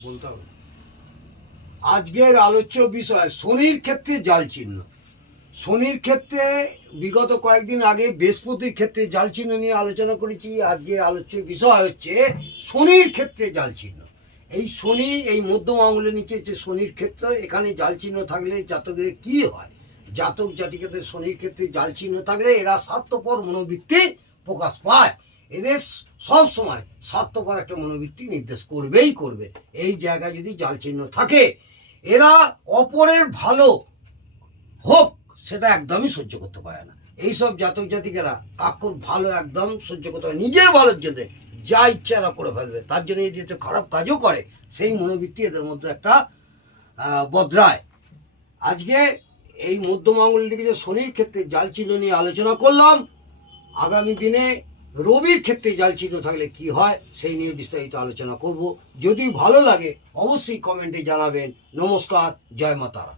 বলতে হবে। আজকের আলোচ্য বিষয় শনির ক্ষেত্রে জাল চিহ্ন। শনির ক্ষেত্রে বিগত কয়েকদিন আগে বৃহস্পতির ক্ষেত্রে জাল চিহ্ন নিয়ে আলোচনা করেছি। আজকে আলোচ্য বিষয় হচ্ছে শনির ক্ষেত্রে জাল চিহ্ন। এই শনি, এই মধ্যম আঙুলের নিচে যে শনির ক্ষেত্র, এখানে জাল চিহ্ন থাকলে জাতকের কি হয়? জাতক জাতিকাদের শনির ক্ষেত্রে জাল চিহ্ন থাকলে এরা স্বার্থপর মনোবৃত্তি প্রকাশ পায়। এদের সব সময় স্বার্থপর একটা মনোবৃত্তি নির্দেশ করবেই করবে। এই জায়গায় যদি জাল চিহ্ন থাকে, এরা অপরের ভালো হোক সেটা একদমই সহ্য করতে পারে না। এইসব জাতক জাতিকেরা কাকুর ভালো একদম সহ্য করতে পারে, নিজের ভালোর জন্য যা ইচ্ছা এরা করে ফেলবে। তার জন্য যদি খারাপ কাজও করে, সেই মনোবৃত্তি এদের মধ্যে একটা বদলায়। আজকে এই মধ্যম আঙুলের দিকে যে শনির ক্ষেত্রে জাল চিহ্ন নিয়ে আলোচনা করলাম। আগামী দিনে রবির ক্ষেত্রে জাল চিহ্ন থাকলে কি হয় সেই নিয়ে বিস্তারিত আলোচনা করব। যদি ভালো লাগে অবশ্যই কমেন্টে জানাবেন। নমস্কার, জয় মা তারা।